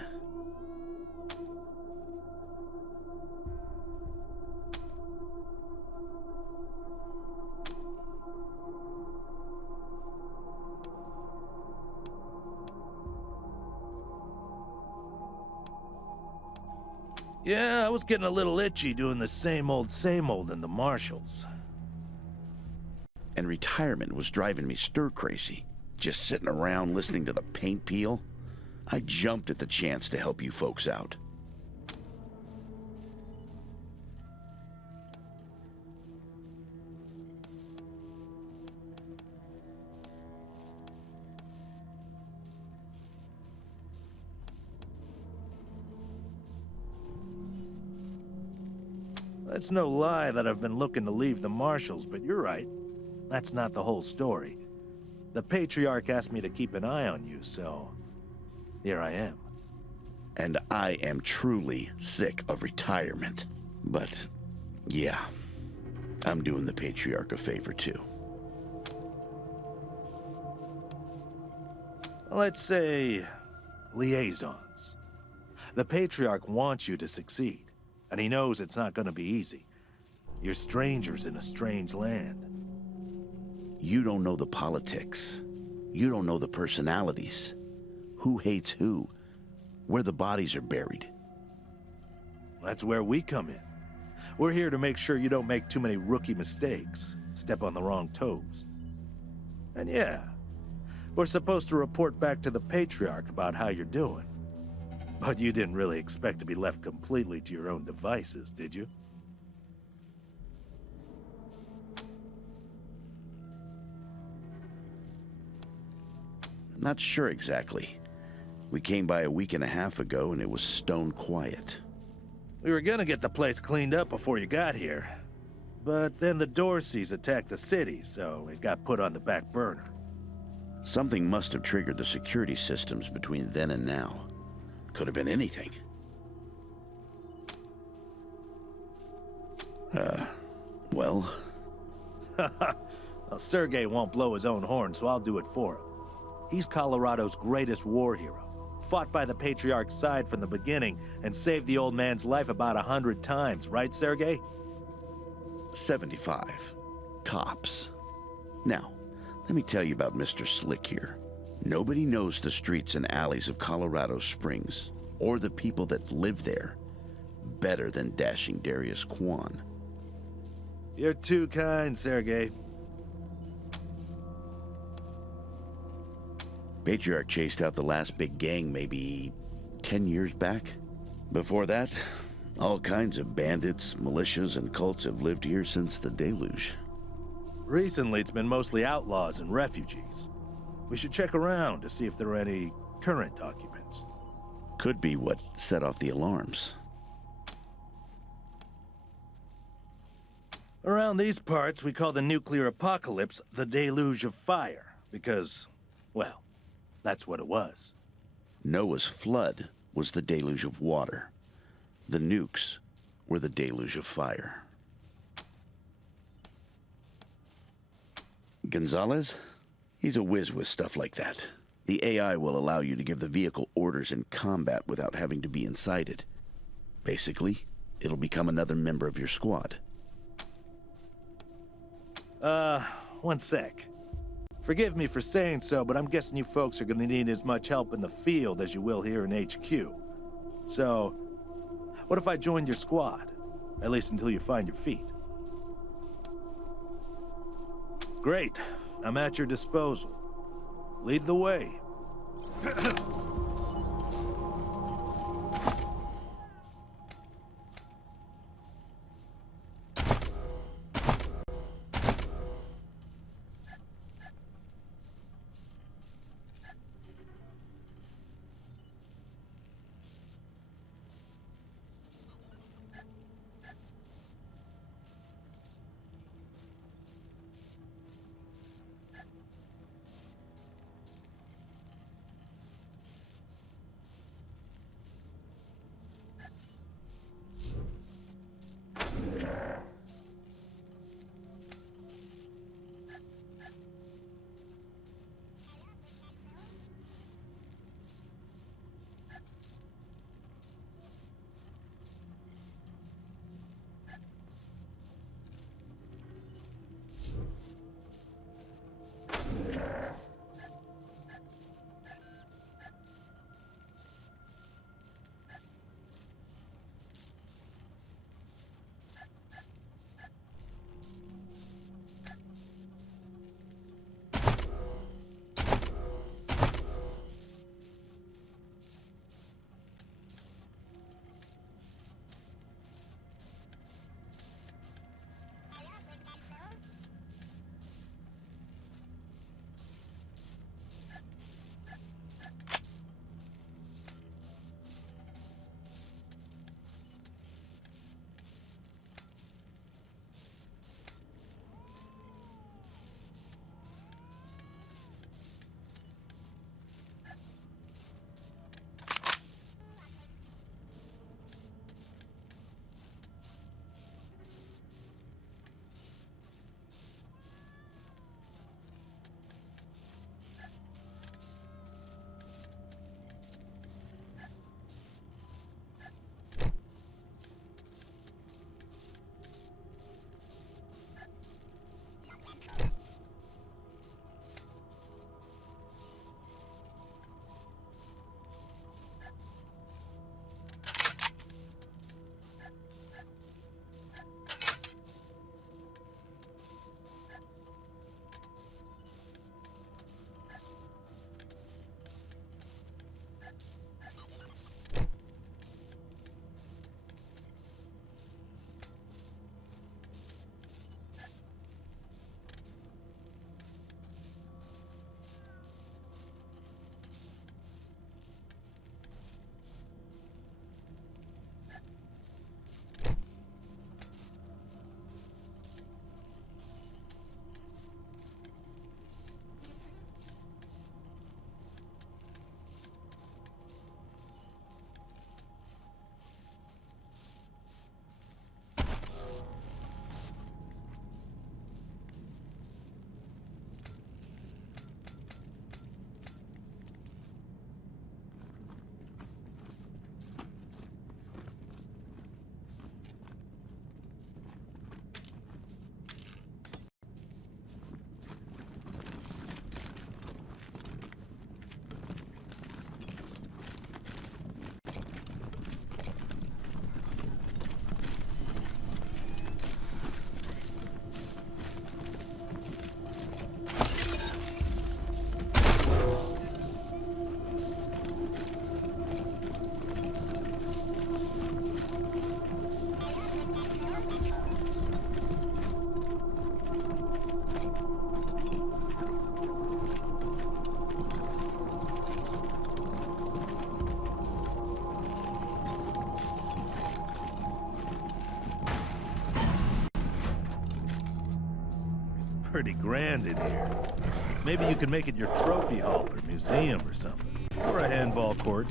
Yeah, I was getting a little itchy doing the same old in the marshals. And retirement was driving me stir-crazy. Just sitting around listening to the paint peel. I jumped at the chance to help you folks out. It's no lie that I've been looking to leave the marshals, but you're right. That's not the whole story. The Patriarch asked me to keep an eye on you, so here I am. And I am truly sick of retirement. But, yeah, I'm doing the Patriarch a favor, too. Let's say liaisons. The Patriarch wants you to succeed, and he knows it's not gonna be easy. You're strangers in a strange land. You don't know the politics. You don't know the personalities. Who hates who? Where the bodies are buried. That's where we come in. We're here to make sure you don't make too many rookie mistakes, step on the wrong toes. And yeah, we're supposed to report back to the Patriarch about how you're doing. But you didn't really expect to be left completely to your own devices, did you? Not sure exactly. We came by a week and a half ago and it was stone quiet. We were gonna get the place cleaned up before you got here. But then the Dorseys attacked the city, so it got put on the back burner. Something must have triggered the security systems between then and now. Could have been anything. Well... Well, Sergei won't blow his own horn, so I'll do it for him. He's Colorado's greatest war hero. Fought by the Patriarch's side from the beginning and saved the old man's life about 100 times, right, Sergei? 75. Tops. Now, let me tell you about Mr. Slick here. Nobody knows the streets and alleys of Colorado Springs, or the people that live there, better than dashing Darius Kwan. You're too kind, Sergei. Patriarch chased out the last big gang maybe 10 years back. Before that, all kinds of bandits, militias, and cults have lived here since the deluge. Recently, it's been mostly outlaws and refugees. We should check around to see if there are any current occupants. Could be what set off the alarms. Around these parts, we call the nuclear apocalypse the deluge of fire, because, well, that's what it was. Noah's flood was the deluge of water. The nukes were the deluge of fire. Gonzalez? He's a whiz with stuff like that. The AI will allow you to give the vehicle orders in combat without having to be inside it. Basically, it'll become another member of your squad. One sec. Forgive me for saying so, but I'm guessing you folks are gonna need as much help in the field as you will here in HQ. So, what if I joined your squad? At least until you find your feet. Great. I'm at your disposal. Lead the way. pretty grand in here. Maybe you can make it your trophy hall or museum or something. Or a handball court.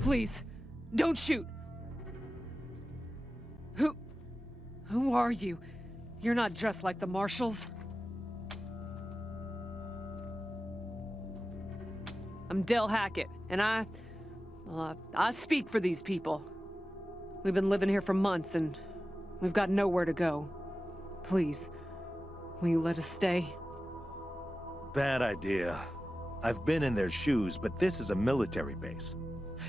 Please, don't shoot. Who are you? You're not dressed like the marshals. I'm Del Hackett, and I speak for these people. We've been living here for months, and we've got nowhere to go. Please, will you let us stay? Bad idea. I've been in their shoes, but this is a military base.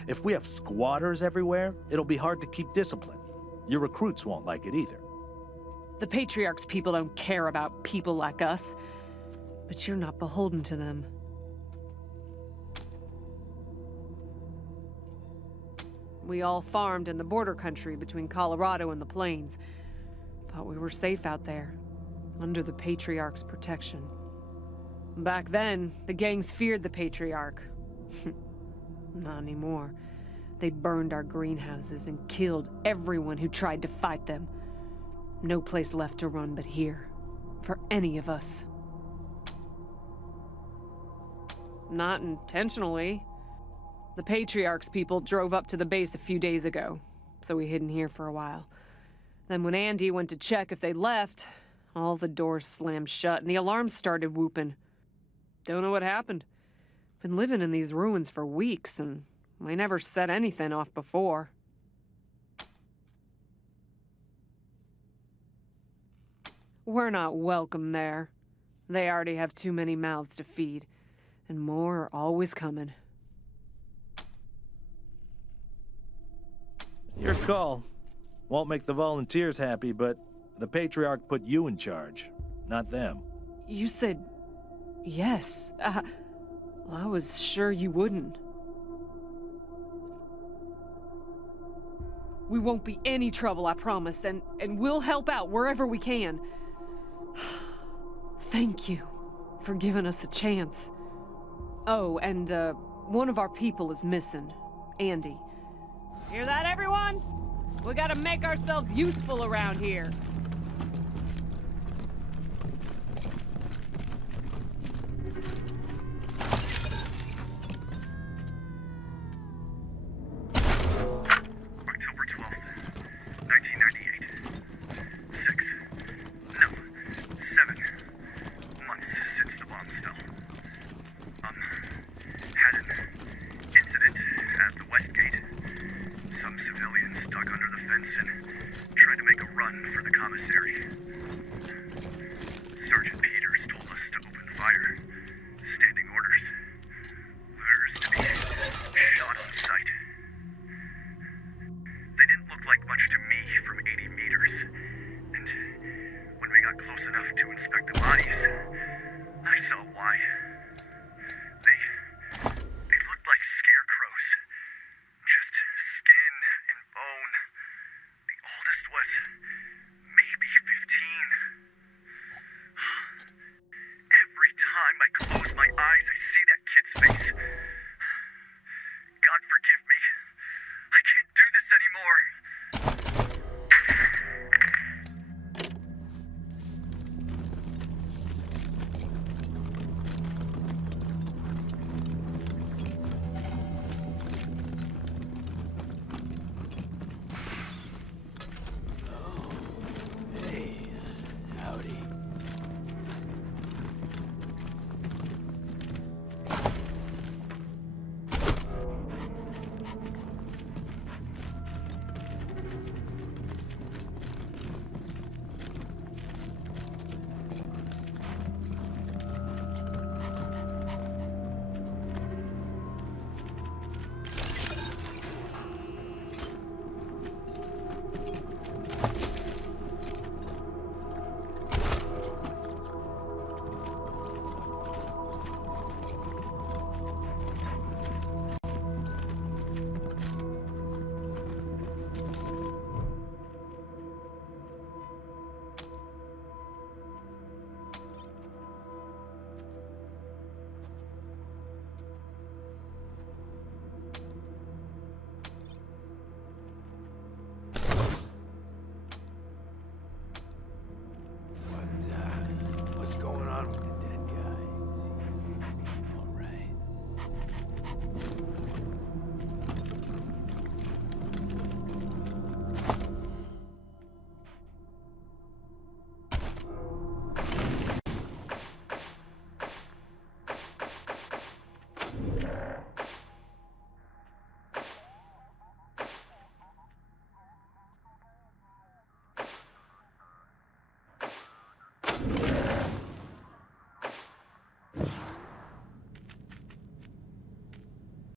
If we have squatters everywhere, it'll be hard to keep discipline. Your recruits won't like it either. The Patriarch's people don't care about people like us. But you're not beholden to them. We all farmed in the border country between Colorado and the plains. Thought we were safe out there, under the Patriarch's protection. Back then, the gangs feared the Patriarch. Not anymore. They burned our greenhouses and killed everyone who tried to fight them. No place left to run but here, for any of us. Not intentionally. The Patriarch's people drove up to the base a few days ago, so we hid in here for a while. Then when Andy went to check if they left, all the doors slammed shut and the alarms started whooping. Don't know what happened. Been living in these ruins for weeks, and we never set anything off before. We're not welcome there. They already have too many mouths to feed, and more are always coming. Your call. Won't make the volunteers happy, but the Patriarch put you in charge, not them. You said yes. I was sure you wouldn't. We won't be any trouble, I promise, and we'll help out wherever we can. Thank you for giving us a chance. Oh, and one of our people is missing. Andy. Hear that, everyone? We gotta make ourselves useful around here. October 12th, 1998. 7 months since the bombs fell. Had an incident at the West Gate. Some civilians dug under the fence and tried to make a run for the commissary. Sergeant Peters told us to open fire. Standing orders. Looters to be shot on sight. They didn't look like much to me from 80 meters. And when we got close enough to inspect the